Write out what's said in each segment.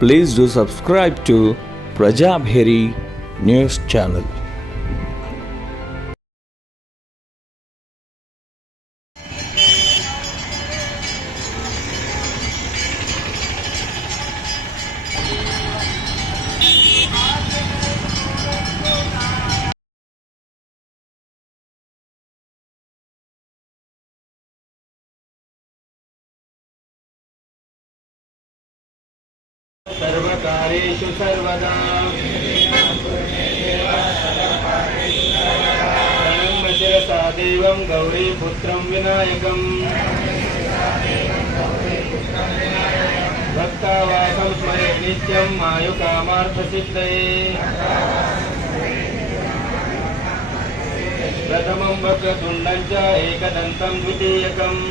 Please do subscribe to Prajabheri News Channel. सर्वकारेषु सर्वदा धनं शिरसा देवं गौरीपुत्रं विनायकम् भक्तावासं स्मरे नित्यं आयुकामार्थसिद्धये प्रथमं वक्रतुण्डं च एकदन्तं द्वितीयकम्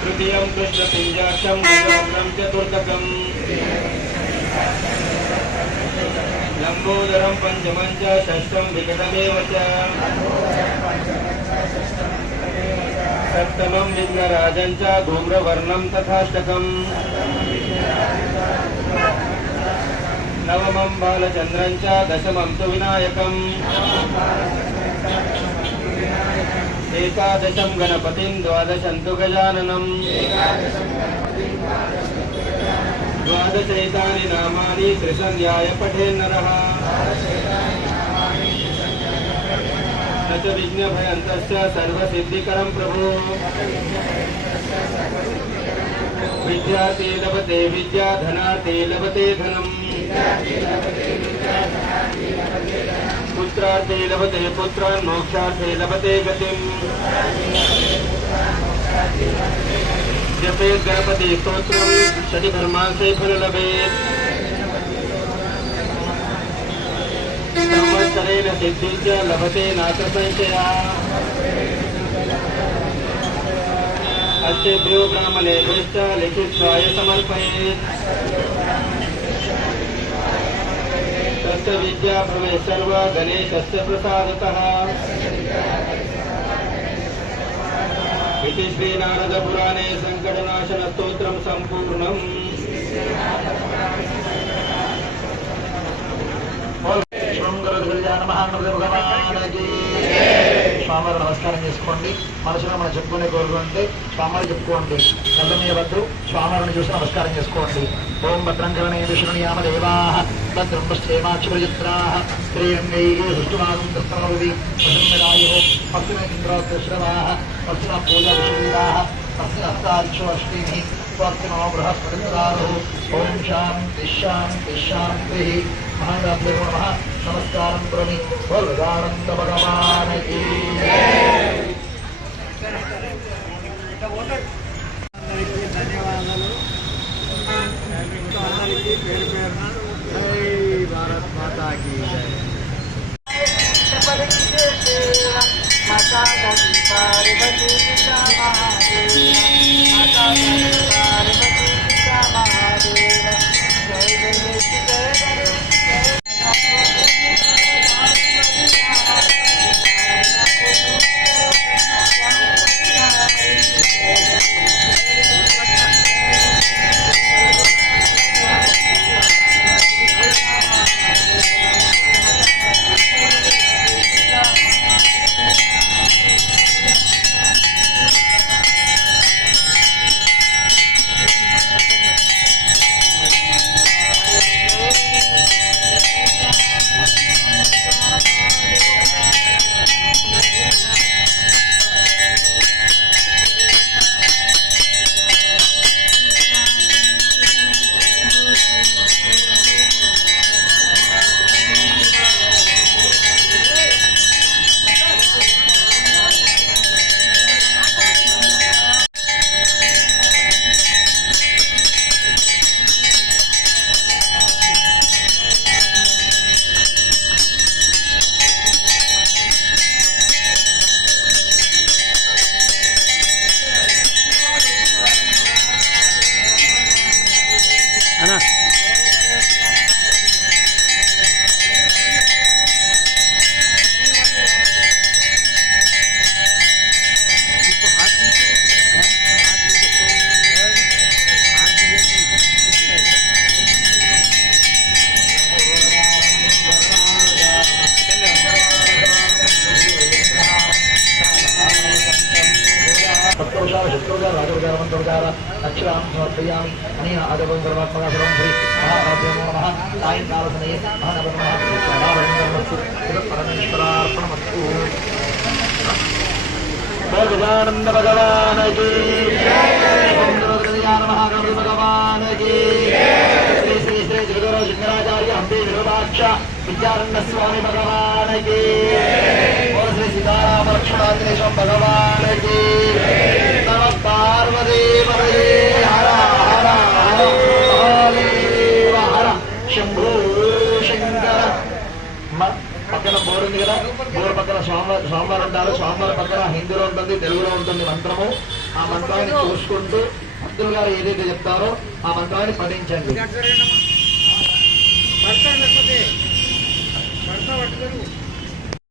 तृतीयं कृष्णपिञ्जाक्षं गजवक्त्रं चतुर्थकम् लम्बोदरं पञ्चमं च षष्ठं विकटमेव च सप्तमं विघ्नराजं च धूम्रवर्णं तथाष्टकम् नवमं बालचन्द्रं च दशमं तु विनायकम् एकादशं गणपतिं द्वादशं तु गजाननम् द्वादशैतानि नामानि त्रिसन्ध्याय पठेन्नरः न च विघ्नभयन्तश्च सर्वसिद्धिकरं प्रभो विद्यार्थे लभते विद्या धनार्थे लभते धनम् पुत्रार्थे लभते पुत्रान् मोक्षार्थे लभते गतिम् जपेत् गणपति स्तोत्रं शतिधर्मांसे फललभेत् संवत्सरेण सिद्धिं च लभते नात्र संशयः अस्तेभ्यो ब्राह्मणेभ्यश्च लिखित्वाय समर्पयेत् तस्य विद्या भवेत् सर्वा गणेशस्य प्रसादतः इति श्रीनारदपुराणे सङ्कटनाशनस्तोत्रं सम्पूर्णम्। స్వామివారు నమస్కారం చేసుకోండి. మనసులో మనం చెప్పుకునే కోరుకుంటే స్వామివారు చెప్పుకోండి. కళ్ళ మీద వద్దు, స్వామివారిని చూసి నమస్కారం చేసుకోండి. ఓం భద్రం కరణే విష్ణుయామ దేవాః భద్రం పశ్యేమాక్షురజిత్రాః శ్రీరంగైః సృష్టిమానందస్తమవతి వసుంధరాయుః పశ్చిమేంద్రోత్శ్రవాః పశ్చిమ పూజా విశ్వవీరాః పశ్చిమ హస్తాక్షోష్ఠీః స్వార్థినో బృహస్పతిర్దారుః. ఓం శాంతి శాంతి శాంతి. మహారాజులకు నమః. నమస్కారం కరోమి. వరదానంద భగవానికి ధన్యవాదాలు. అందరికీ పేరు పేరున జై భారత్ మాతాకి జై. భగవంతుడు గారు అక్షరాం సమర్పయామి అని ఆదవం సర్వాత్మక సర్వం శ్రీ మహాభ్యమో నమః సాయంకాల సమయే పరమేశ్వరార్పణమస్తు. భగవానంద భగవాన్ కీ మహాగణపతి భగవాన్ కీ శ్రీ శ్రీ శ్రీ జగద్గురు శంకరాచార్య హంపి విరూపాక్ష విద్యారణ్య స్వామి భగవాన్ కీ శ్రీ సీతారామ లక్ష్మణాంజనేయ భగవాన్ కీ నమ పార్వతీ పతయే హర హర హర మహాదేవ హర శంభో శంకర. పక్కన బోర్ ఉంది కదా, బోర్ పక్కన స్వామివారు ఉంటారు. స్వామివారి పక్కన హిందీలో ఉంటుంది, తెలుగులో ఉంటుంది మంత్రము. ఆ మంత్రాన్ని చూసుకుంటూ భక్తులు గారు ఏదైతే చెప్తారో ఆ మంత్రాన్ని పఠించండి.